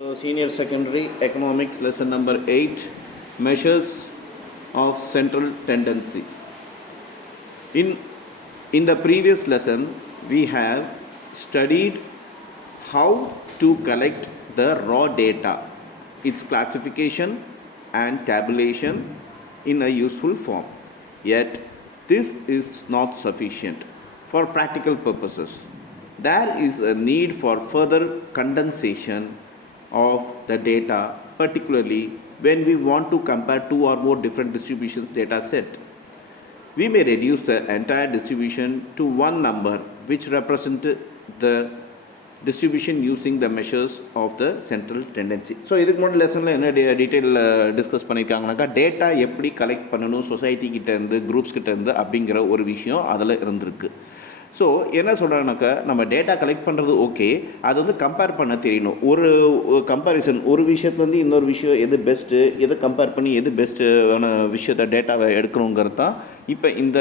Senior Secondary Economics lesson number 8, Measures of Central Tendency. In the previous lesson, we have studied how to collect the raw data, its classification and tabulation in a useful form. Yet, this is not sufficient for practical purposes. There is a need for further condensation of the data, particularly when we want to compare two or more different distributions data set. We may reduce the entire distribution to one number which represents the distribution using the measures of the central tendency. So இதுக்கு முன்னாடி லெசனில் என்ன detail discuss பண்ணியிருக்காங்கனாக்கா data எப்படி collect பண்ணணும் society கிட்டேருந்து groups கிட்டேருந்து அப்படிங்கிற ஒரு விஷயம் அதில் இருந்திருக்கு. ஸோ என்ன சொல்கிறாங்கனாக்கா நம்ம டேட்டா கலெக்ட் பண்ணுறது ஓகே, அது வந்து கம்பேர் பண்ண தெரியணும். ஒரு கம்பேரிசன் ஒரு விஷயத்துலேருந்து இன்னொரு விஷயம் எது பெஸ்ட்டு, எதை கம்பேர் பண்ணி எது பெஸ்ட்டான விஷயத்தை டேட்டாவை எடுக்கணுங்கிறது தான் இப்போ இந்த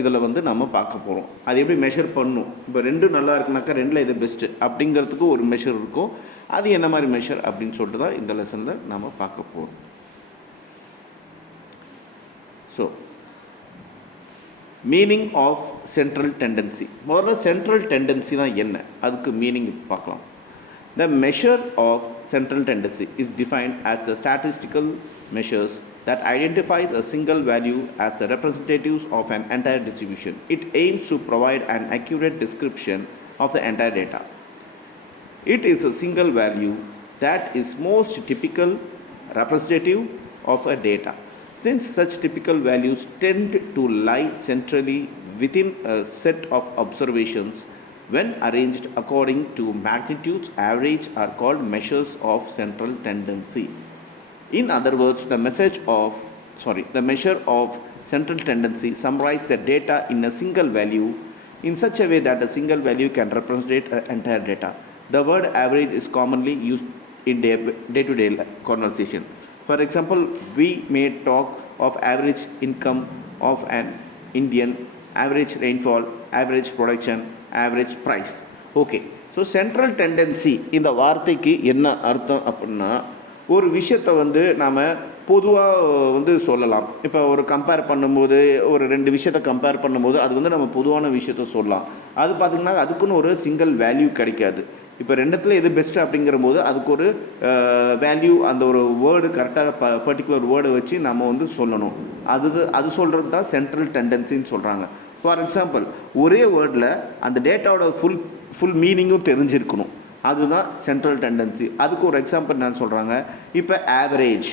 இதில் வந்து நம்ம பார்க்க போகிறோம். அது எப்படி மெஷர் பண்ணணும், இப்போ ரெண்டும் நல்லா இருக்குனாக்கா ரெண்டில் எது பெஸ்ட்டு அப்படிங்கிறதுக்கு ஒரு மெஷர் இருக்கும். அது என்ன மாதிரி மெஷர் அப்படின்னு சொல்லிட்டு தான் இந்த லெசனில் நம்ம பார்க்க போகிறோம். So meaning of central tendency. முதல்ல சென்ட்ரல் டெண்டன்சி தான் என்ன, அதுக்கு மீனிங் பார்க்கலாம். The measure of central tendency is defined as the statistical measures that identifies a single value as the representatives of an entire distribution. It aims to provide an accurate description of the entire data. It is a single value that is most typical representative of a data. Since such typical values tend to lie centrally within a set of observations, when arranged according to magnitudes, average are called measures of central tendency. In other words, the measure of central tendency summarizes the data in a single value in such a way that a single value can represent the entire data. The word average is commonly used in day-to-day conversation. For example, we may talk of average income of an Indian, average rainfall, average production, average price. Okay. So central tendency இந்த வார்த்தைக்கு என்ன அர்த்தம் அப்படின்னா, ஒரு விஷயத்தை வந்து நாம் பொதுவாக வந்து சொல்லலாம். இப்போ ஒரு கம்பேர் பண்ணும்போது ஒரு ரெண்டு விஷயத்தை கம்பேர் பண்ணும்போது அது வந்து நம்ம பொதுவான விஷயத்த சொல்லலாம். அது பார்த்திங்கன்னா அதுக்குன்னு ஒரு சிங்கிள் வேல்யூ கிடைக்காது. இப்போ ரெண்டுத்தில் எது பெஸ்ட்டு அப்படிங்கிற போது அதுக்கு ஒரு வேல்யூ, அந்த ஒரு வேர்டு கரெக்டாக பர்டிகுலர் வேர்டை வச்சு நம்ம வந்து சொல்லணும். அது சொல்கிறது தான் சென்ட்ரல் டெண்டன்சின்னு சொல்கிறாங்க. ஃபார் எக்ஸாம்பிள், ஒரே வேர்டில் அந்த டேட்டாவோட ஃபுல் மீனிங்கும் தெரிஞ்சிருக்கணும். அதுதான் சென்ட்ரல் டெண்டன்சி. அதுக்கு ஒரு எக்ஸாம்பிள் நான் சொல்கிறாங்க. இப்போ ஆவரேஜ்,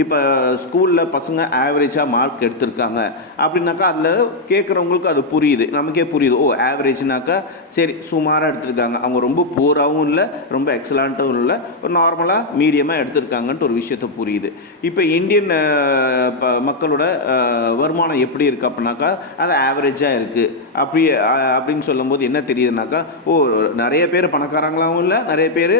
இப்போ ஸ்கூலில் பசங்க ஆவரேஜாக மார்க் எடுத்திருக்காங்க அப்படின்னாக்கா அதில் கேட்குறவங்களுக்கு அது புரியுது, நமக்கே புரியுது. ஓ, ஆவரேஜ்னாக்கா சரி சுமாராக எடுத்திருக்காங்க, அவங்க ரொம்ப புவராகவும் இல்லை ரொம்ப எக்ஸலண்ட்டாகவும் இல்லை, ஒரு நார்மலாக மீடியமாக எடுத்திருக்காங்கன்ட்டு ஒரு விஷயத்த புரியுது. இப்போ இந்தியன் மக்களோட வருமானம் எப்படி இருக்குது அப்படின்னாக்கா அது ஆவரேஜாக இருக்குது அப்படின்னு சொல்லும்போது என்ன தெரியுதுனாக்கா, ஓ நிறைய பேர் பணக்காரங்களாகவும் இல்லை, நிறைய பேர்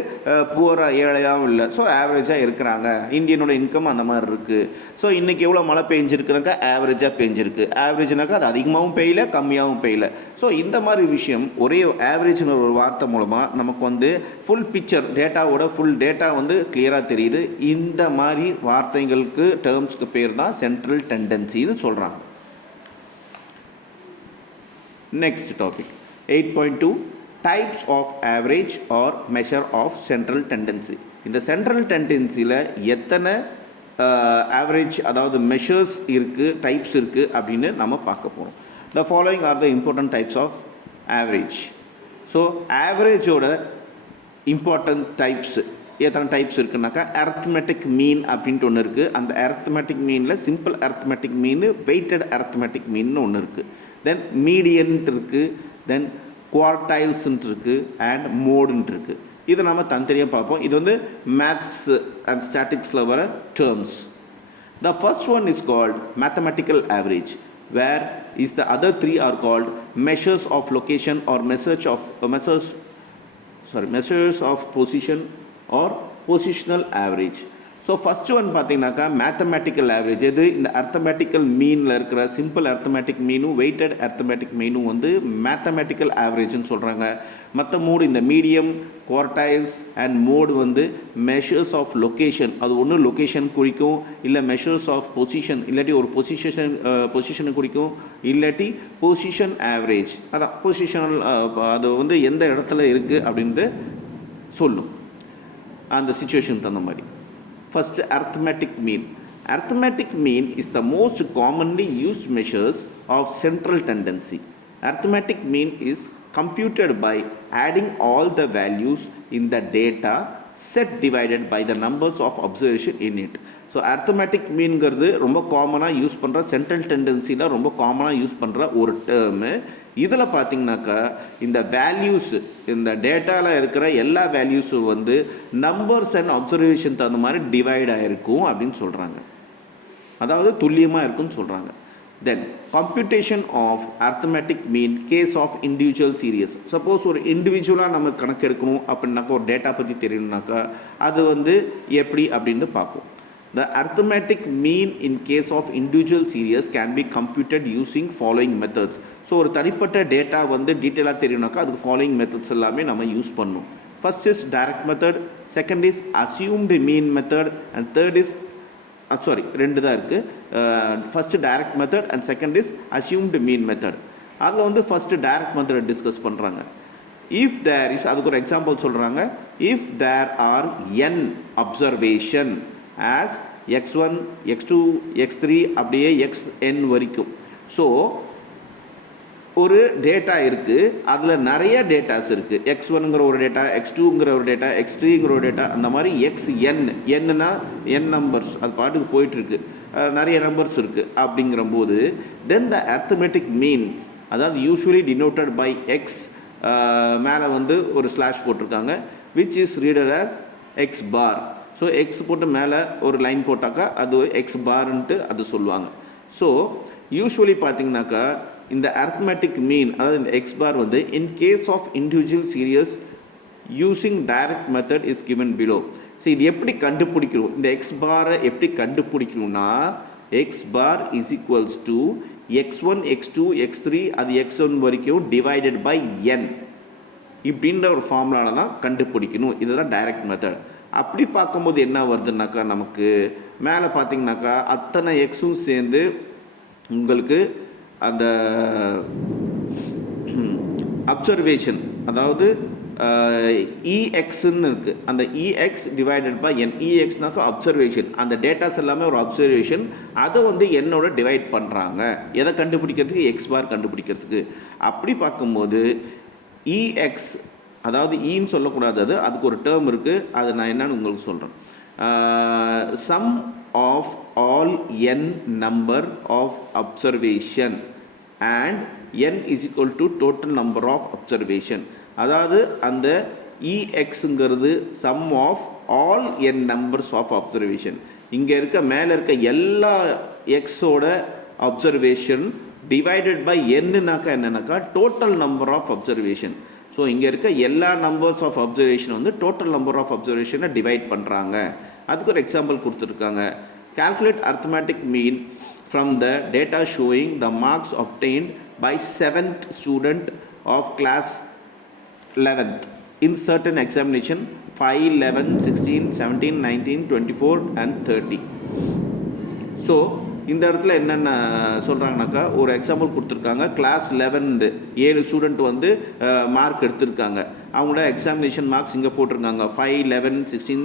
புவராக ஏழையாகவும் இல்லை, ஸோ ஆவரேஜாக இருக்கிறாங்க. இந்தியனோட இன்கம் அந்த மாதிரி இருக்குது. ஸோ இன்றைக்கி எவ்வளோ மழை பெஞ்சிருக்குனாக்கா ஆவரேஜாக பெஞ்சிருக்கு. ஆவரேஜ்னாக்கா அது அதிகமாகவும் பெய்யல கம்மியாகவும் பெய்யல. ஸோ இந்த மாதிரி விஷயம் ஒரே ஆவரேஜ்னு ஒரு வார்த்தை மூலமாக நமக்கு வந்து ஃபுல் பிக்சர், டேட்டாவோட ஃபுல் டேட்டா வந்து கிளியராக தெரியுது. இந்த மாதிரி வார்த்தைகளுக்கு டேர்ம்ஸ்க்கு பேர் தான் சென்ட்ரல் டெண்டன்சின்னு சொல்கிறாங்க. Next topic, 8.2, types of average or measure of central tendency. இந்த சென்ட்ரல் டெண்டன்சியில் எத்தனை ஆவரேஜ் அதாவது மெஷர்ஸ் இருக்குது, டைப்ஸ் இருக்குது அப்படின்னு நம்ம பார்க்க போகிறோம். The following are the important types of average. So ஆவரேஜோட இம்பார்ட்டன்ட் டைப்ஸ் எத்தனை டைப்ஸ் இருக்குனாக்கா, அரித்மெட்டிக் மீன் அப்படின்ட்டு ஒன்று இருக்குது. அந்த அரித்மெட்டிக் மீனில் simple arithmetic mean, weighted arithmetic mean ஒன்று இருக்குது. தென் மீடியன்ட்டு இருக்குது, தென் குவார்டைல்ஸ்ன்ட்டு இருக்குது, அண்ட் மோடுன்ட்டு இருக்குது. இதை நம்ம தனித்தனியாக பார்ப்போம். இது வந்து மேத்ஸ் அண்ட் ஸ்டாட்டிக்ஸில் வர terms. The first one is called mathematical average, where is the other three are called measures of location or measures of position or positional average. So first one பார்த்தீங்கன்னாக்கா மேத்தமேட்டிக்கல் ஆவரேஜ். எது இந்த arithmetical மீனில் இருக்கிற simple arithmetic மீனும் weighted arithmetic மீனும் வந்து mathematical ஆவரேஜ்னு சொல்கிறாங்க. மற்ற மூடு இந்த மீடியம், குவார்டைல்ஸ் அண்ட் மோடு வந்து மெஷர்ஸ் ஆஃப் லொக்கேஷன். அது ஒன்று லொக்கேஷன் குறிக்கும், இல்லை மெஷர்ஸ் ஆஃப் பொசிஷன், இல்லாட்டி ஒரு பொசிஷனை குறிக்கும், இல்லாட்டி பொசிஷன் ஆவரேஜ். அதான் பொசிஷனல், அது வந்து எந்த இடத்துல இருக்குது அப்படின்ட்டு சொல்லும் அந்த சிச்சுவேஷன் தகுந்த மாதிரி. First, arithmetic mean. Arithmetic mean is the most commonly used measures of central tendency. Arithmetic mean is computed by adding all the values in the data set divided by the numbers of observation in it. So arithmetic மீன்கிறது ரொம்ப காமனாக use பண்ணுற central டெண்டன்சியில் ரொம்ப காமனாக use பண்ணுற ஒரு term. இதில் பார்த்திங்கனாக்கா இந்த வேல்யூஸ், இந்த டேட்டாவில் இருக்கிற எல்லா வேல்யூஸும் வந்து நம்பர்ஸ் அண்ட் அப்சர்வேஷன் தகுந்த மாதிரி டிவைட் ஆகிருக்கும் அப்படின்னு சொல்கிறாங்க. அதாவது துல்லியமாக இருக்குன்னு சொல்கிறாங்க. Then computation of arithmetic mean case of individual series. Suppose ஒரு இண்டிவிஜுவலாக நம்ம கணக்கு எடுக்கணும் அப்படின்னாக்கா, ஒரு டேட்டா பற்றி தெரியணுனாக்கா அது வந்து எப்படி அப்படின்னு பார்ப்போம். The arithmetic mean in case of individual series can be computed using following methods. So ஒரு தனிப்பட்ட டேட்டா வந்து டீட்டெயிலாக தெரியணுனாக்கா அதுக்கு ஃபாலோயிங் மெத்தட்ஸ் எல்லாமே நம்ம யூஸ் பண்ணணும். First is direct method, second is assumed mean method and third is ரெண்டு தான் இருக்குது. First direct method and second is assumed mean method. அதில் வந்து ஃபஸ்ட்டு டைரக்ட் மெத்தட் டிஸ்கஸ் பண்ணுறாங்க. இஃப் தேர் இஸ், அதுக்கு ஒரு எக்ஸாம்பிள் சொல்கிறாங்க. If there are n observation as x1, x2, x3 அப்படியே xn வரைக்கும். ஸோ ஒரு டேட்டா இருக்குது, அதில் நிறைய டேட்டாஸ் இருக்குது. x1ங்கிற ஒரு டேட்டா, x2ங்கிற ஒரு டேட்டா, x3ங்கிற ஒரு டேட்டா, அந்த மாதிரி xn, என்னன்னா n நம்பர்ஸ், அது பாட்டுக்கு போயிட்டுருக்கு, நிறைய நம்பர்ஸ் இருக்குது. அப்படிங்கிறபோது தென் த அர்த்தமெட்டிக் மீன்ஸ், அதாவது யூஸ்வலி டினோட்டட் பை x, மேலே வந்து ஒரு ஸ்லாஷ் போட்டிருக்காங்க, which is reader as x bar. So X போட்டு மேலே ஒரு லைன் போட்டாக்கா அது எக்ஸ் பார்ன்ட்டு அது சொல்லுவாங்க. ஸோ யூஸ்வலி பார்த்தீங்கன்னாக்கா இந்த அர்த்மெட்டிக் மீன், அதாவது இந்த எக்ஸ் பார் வந்து in case of individual series using direct method is given below. So இது எப்படி கண்டுபிடிக்கிறோம், இந்த எக்ஸ் பாரை எப்படி கண்டுபிடிக்கணும்னா x bar is equals to x1, x2, x3 அது x1 வரைக்கும் டிவைடட் பை n இப்படின்ற ஒரு ஃபார்முலாவில் தான் கண்டுபிடிக்கணும். இதுதான் டைரக்ட் மெத்தட். அப்படி பார்க்கும்போது என்ன வருதுன்னாக்கா, நமக்கு மேலே பார்த்தீங்கன்னாக்கா அத்தனை எக்ஸும் சேர்ந்து உங்களுக்கு அந்த அப்சர்வேஷன், அதாவது இஎக்ஸ்ன்னு இருக்குது. அந்த இஎக்ஸ் டிவைடட் பை என், இஎக்ஸ்னாக்கா அப்சர்வேஷன், அந்த டேட்டாஸ் எல்லாமே ஒரு அப்சர்வேஷன், அதை வந்து என்னோட டிவைட் பண்ணுறாங்க. எதை கண்டுபிடிக்கிறதுக்கு, எக்ஸ் பார் கண்டுபிடிக்கிறதுக்கு. அப்படி பார்க்கும்போது இஎக்ஸ், அதாவது ஈன்னு சொல்லக்கூடாது, அதுக்கு ஒரு டேர்ம் இருக்குது, அது நான் என்னன்னு உங்களுக்கு சொல்கிறேன். Sum of all n number of observation and n is equal to total number of observation. அதாவது அந்த இஎக்ஸுங்கிறது sum of all n numbers of observation. இங்கே இருக்க மேலே இருக்க எல்லா எக்ஸோட அப்சர்வேஷன் டிவைடட் பை என்னன்னாக்கா என்னன்னாக்கா total number of observation. So இங்கே இருக்க எல்லா நம்பர்ஸ் ஆஃப் அப்சர்வேஷன் வந்து டோட்டல் நம்பர் ஆஃப் அப்சர்வேஷனை டிவைட் பண்ணுறாங்க. அதுக்கு ஒரு எக்ஸாம்பிள் கொடுத்துருக்காங்க. Calculate arithmetic mean from the data showing the marks obtained by 7th student of class 11th in certain examination 5, 11, 16, 17, 19, 24 and 30. So இந்த இடத்துல என்னென்ன சொல்கிறாங்கனாக்கா, ஒரு எக்ஸாம்பிள் கொடுத்துருக்காங்க. கிளாஸ் 11 7 ஸ்டூடெண்ட் வந்து மார்க் எடுத்திருக்காங்க. அவங்களோட எக்ஸாமினேஷன் மார்க்ஸ் இங்கே போட்டிருக்காங்க 5, 11, 16,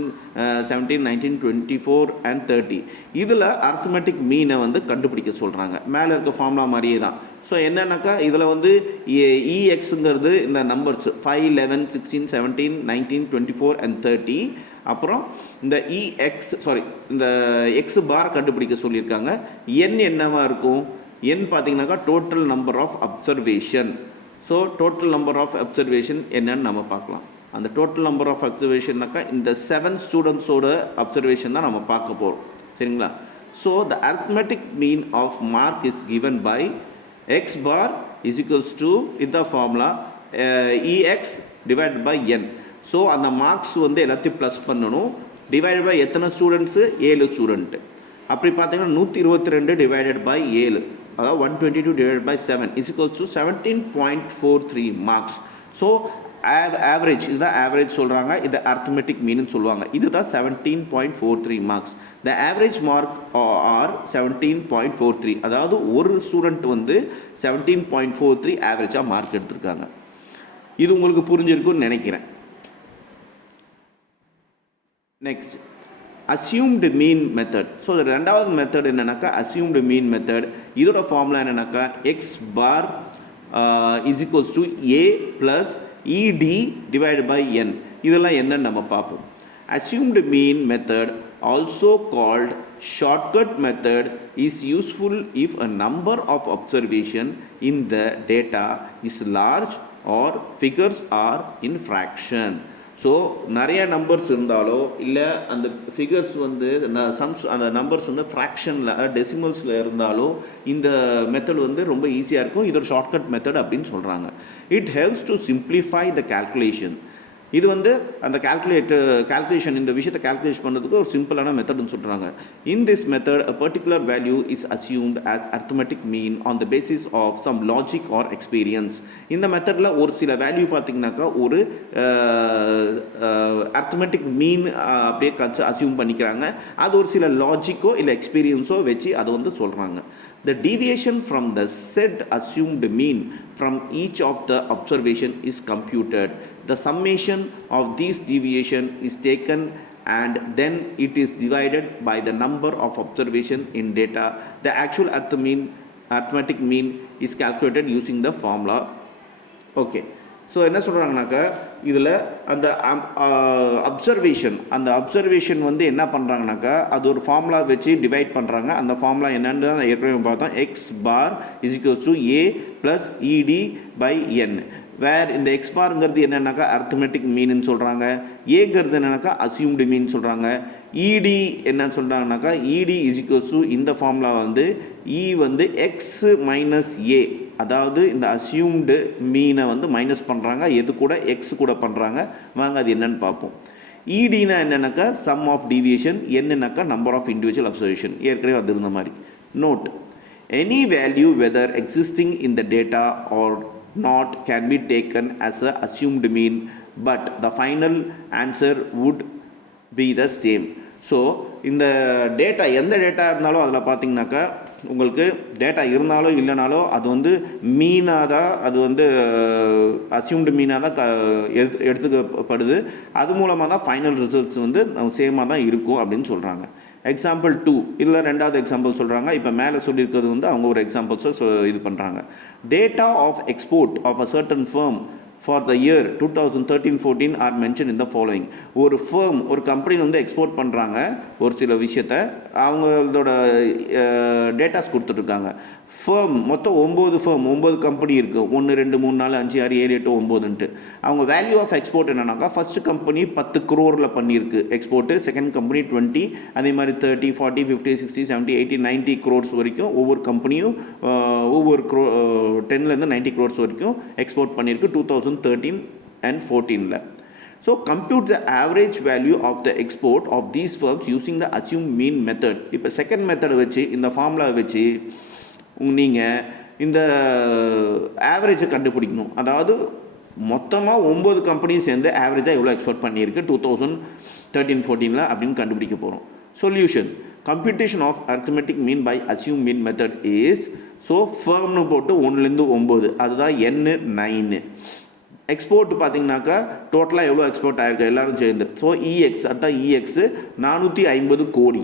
17, 19, 24 and 30. இதில் அர்த்தமெட்டிக் மீனை வந்து கண்டுபிடிக்க சொல்கிறாங்க. மேலே இருக்க ஃபார்முலா மாதிரியே தான். ஸோ என்னன்னாக்கா இதில் வந்து இஎக்ஸுங்கிறது இந்த நம்பர்ஸ் 5, 11, 16, 17, 19, 24 and 30. அப்புறம் இந்த இந்த எக்ஸ் பார் கண்டுபிடிக்க சொல்லியிருக்காங்க. என் என்னவா இருக்கும், என் பார்த்தீங்கன்னாக்கா total number of observation. So total number of observation என்னன்னு நம்ம பார்க்கலாம். அந்த டோட்டல் நம்பர் ஆஃப் அப்சர்வேஷன்னாக்கா இந்த 7 ஸ்டூடெண்ட்ஸோட அப்சர்வேஷன் தான் நம்ம பார்க்க போகிறோம். சரிங்களா? So the arithmetic mean of mark is given by x bar is equals to இந்த ஃபார்முலா இஎக்ஸ் டிவைட் பை என். ஸோ அந்த மார்க்ஸ் வந்து எல்லாத்தையும் ப்ளஸ் பண்ணணும். டிவைடட் பை எத்தனை ஸ்டூடெண்ட்ஸு 7 ஸ்டூடெண்ட்டு. அப்படி பார்த்தீங்கன்னா 122 டிவைடட் பை 7, அதாவது 122 divided by 7 is equals to 17.43 marks. So average, இதுதான் ஆவரேஜ் சொல்கிறாங்க, இது அர்த்தமெட்டிக் மீன்னு சொல்லுவாங்க. இதுதான் 17.43 marks. The average mark are 17.43, அதாவது ஒரு ஸ்டூடெண்ட் வந்து 17.43 ஆவரேஜாக மார்க் எடுத்திருக்காங்க. இது உங்களுக்கு புரிஞ்சிருக்குன்னு நினைக்கிறேன். Next assumed mean method. So ரெண்டாவது மெத்தட் என்னன்னாக்கா அசியூம்டு மீன் மெத்தட். இதோட ஃபார்முலா என்னன்னாக்கா x bar is equals to a plus இடி டிவைடட் பை என். இதெல்லாம் என்னன்னு நம்ம பார்ப்போம். Assumed mean method, also called shortcut method, is useful if a number of observation in the data is large or figures are in fraction. So நிறைய numbers இருந்தாலோ இல்லை அந்த figures வந்து சம்ஸ் அந்த நம்பர்ஸ் வந்து ஃப்ராக்ஷனில் டெசிமல்ஸில் இருந்தாலோ இந்த மெத்தட் வந்து ரொம்ப ஈஸியாக இருக்கும். இது ஒரு ஷார்ட்கட் மெத்தட் அப்படின்னு சொல்கிறாங்க. It helps to simplify the calculation. இது வந்து அந்த கால்குலேஷன் இந்த விஷயத்தை கால்குலேட் பண்ணுறதுக்கு ஒரு சிம்பிளான மெத்தட்னு சொல்கிறாங்க. In this method a particular value is assumed as arithmetic mean on the basis of some logic or experience. இந்த மெத்தடில் ஒரு சில வேல்யூ பார்த்திங்கனாக்கா ஒரு அர்த்தமெட்டிக் மீன் அப்படியே அசியூம் பண்ணிக்கிறாங்க. அது ஒரு சில லாஜிக்கோ இல்லை எக்ஸ்பீரியன்ஸோ வச்சு அதை வந்து சொல்கிறாங்க. The deviation from the said assumed mean from each of the observation is computed. The summation of these deviation is taken and then it is divided by the number of observation in data. The actual arithmetic mean is calculated using the formula. Okay. So என்ன சொல்கிறாங்கனாக்கா இதில் அந்த observation வந்து என்ன பண்ணுறாங்கனாக்கா அது ஒரு formula வச்சு divide பண்ணுறாங்க. அந்த ஃபார்முலா என்னென்னு தான் ஏற்கனவே பார்த்தோம். X bar is equals to a plus இடி பை என். வேர் இந்த எக்ஸ் பார்ங்கிறது என்னென்னாக்கா அர்த்தமெட்டிக் மீன்னு சொல்கிறாங்க. ஏங்கிறது என்னென்னாக்கா அசியூம்டு மீன் சொல்கிறாங்க. இடி என்னன்னு சொல்கிறாங்கனாக்கா இடி இஸ் ஈக்குவல்ஸ் டு இந்த ஃபார்முலா வந்து இ வந்து எக்ஸ் மைனஸ் ஏ, அதாவது இந்த அசியூம்டு மீனை வந்து மைனஸ் பண்ணுறாங்க, எது கூட எக்ஸ் கூட பண்ணுறாங்க. வாங்க அது என்னன்னு பார்ப்போம். இடினா என்னென்னாக்கா சம் ஆஃப் டீவியேஷன், என்னன்னாக்கா நம்பர் ஆஃப் இண்டிவிஜுவல் அப்சர்வேஷன், ஏற்கனவே அது இருந்த மாதிரி. Note any value whether existing in the data or not can be taken as a assumed mean, but the final answer would be the same. So இந்த data எந்த data இருந்தாலும் அதில் பார்த்தீங்கன்னாக்கா உங்களுக்கு டேட்டா இருந்தாலோ இல்லைனாலோ அது வந்து மீனாக தான், அது வந்து அசியூம்டு மீனாக தான் எடுத்துக்கப்படுது. அது மூலமாக தான் ஃபைனல் ரிசல்ட்ஸ் வந்து சேமாக தான் இருக்கும் அப்படின்னு சொல்கிறாங்க. எக்ஸாம்பிள் 2 இதில் ரெண்டாவது எக்ஸாம்பிள் சொல்கிறாங்க. இப்போ மேலே சொல்லியிருக்கிறது வந்து அவங்க ஒரு எக்ஸாம்பிள்ஸை இது பண்ணுறாங்க. Data of export of a certain firm for the year 2013-14 are mentioned in the following. ஒரு ஃபர்ம், ஒரு கம்பெனி வந்து எக்ஸ்போர்ட் பண்ணுறாங்க ஒரு சில விஷயத்தை, அவங்களோட டேட்டாஸ் கொடுத்துட்ருக்காங்க. ஃபர்ம் மொத்தம் 9 ஃபர்ம், 9 கம்பெனி இருக்குது. 1 2 3 4 5 6 7 8 9ன்ட்டு. அவங்க வேல்யூ ஆஃப் எக்ஸ்போர்ட் என்னன்னாக்கா ஃபஸ்ட்டு கம்பெனி 10 crore பண்ணியிருக்கு எக்ஸ்போர்ட்டு, செகண்ட் கம்பெனி 20, அதே மாதிரி 30 40 50 60 70 80 90 crores வரைக்கும் ஒவ்வொரு கம்பெனியும் ஒவ்வொரு 10லேருந்து 90 crores வரைக்கும் எக்ஸ்போர்ட் பண்ணியிருக்கு 2013 and 14ல். So compute the average value of the export of these firms using the assumed mean method. இப்போ செகண்ட் மெத்தட் வச்சு இந்த ஃபார்முலா வச்சு நீங்கள் இந்த ஆவரேஜை கண்டுபிடிக்கணும். அதாவது மொத்தமாக 9 கம்பெனியும் சேர்ந்து ஆவரேஜாக எவ்வளோ எக்ஸ்போர்ட் பண்ணியிருக்கு 2013-14 அப்படின்னு கண்டுபிடிக்க போகிறோம். Solution computation of arithmetic mean by assumed mean method is, so ஃபர்ம்னு போட்டு 1லேருந்து 9, அதுதான் N9. எக்ஸ்போர்ட் பார்த்தீங்கன்னாக்கா டோட்டலாக எவ்வளோ எக்ஸ்போர்ட் ஆகிருக்கு எல்லோரும் சேர்ந்து, ஸோ இஎக்ஸ், அதுதான் இஎக்ஸு 450 கோடி.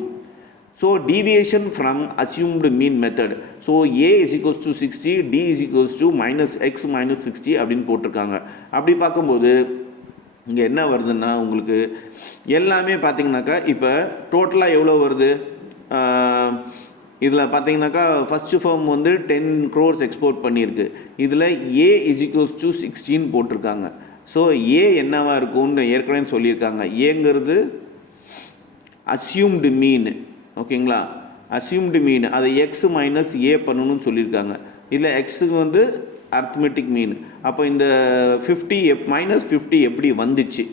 So deviation from assumed mean method, so a is equals to 60, d is equals to -x - 60 அப்படின்னு போட்டிருக்காங்க. அப்படி பார்க்கும்போது இங்கே என்ன வருதுன்னா உங்களுக்கு எல்லாமே பார்த்தீங்கன்னாக்கா இப்போ டோட்டலாக எவ்வளோ வருது, இதில் பார்த்தீங்கன்னாக்கா ஃபஸ்ட்டு ஃபர்ம் வந்து 10 crores எக்ஸ்போர்ட் பண்ணியிருக்கு. இதில் ஏ இஸ் ஈக்குவல்ஸ் டு 16 போட்டிருக்காங்க. ஸோ ஏ என்னவாக இருக்கும்னு ஏற்கனவே சொல்லியிருக்காங்க. ஏங்கிறது அசியூம்டு மீன், ஓகேங்களா, அசியூம்டு மீன், அதை எக்ஸ் மைனஸ் ஏ பண்ணணும்னு சொல்லியிருக்காங்க. இதில் எக்ஸுக்கு வந்து அர்த்மெட்டிக் மீன். அப்போ இந்த 50 -50 எப்படி வந்துச்சு?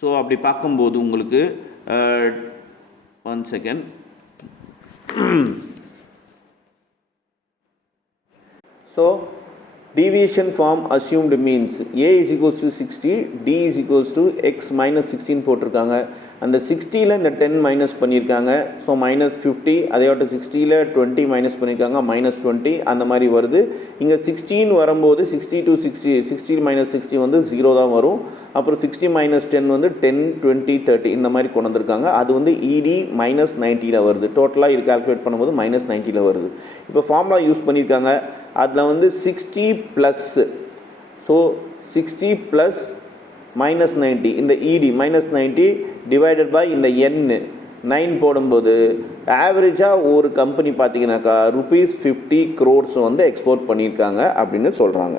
ஸோ அப்படி பார்க்கும்போது உங்களுக்கு One second. So deviation from assumed means a is equals to 60, d is equals to x minus 16 போட்டிருக்காங்க. அந்த 60ல இந்த 10 மைனஸ் பண்ணியிருக்காங்க. ஸோ -50, அதையோட 60ல 20 மைனஸ் பண்ணியிருக்காங்க, -20 அந்த மாதிரி வருது. இங்கே 16 வரும்போது 60 to 60, 60 minus 60 வந்து 0 தான் வரும். அப்புறம் 60 minus 10 வந்து 10, 20, 30 இந்த மாதிரி கொண்டு வந்திருக்காங்க. அது வந்து ED -90ல் வருது. டோட்டலாக இது கால்குலேட் பண்ணும்போது -90ல் வருது. இப்போ ஃபார்முலா யூஸ் பண்ணியிருக்காங்க. அதில் வந்து 60 ப்ளஸ், ஸோ 60 ப்ளஸ் -90, இந்த ED -90 டிவைடட் பை இந்த N 9 போடும்போது ஆவரேஜாக ஒரு கம்பெனி பார்த்தீங்கன்னாக்கா ₹50 crores வந்து எக்ஸ்போர்ட் பண்ணியிருக்காங்க அப்படின்னு சொல்கிறாங்க.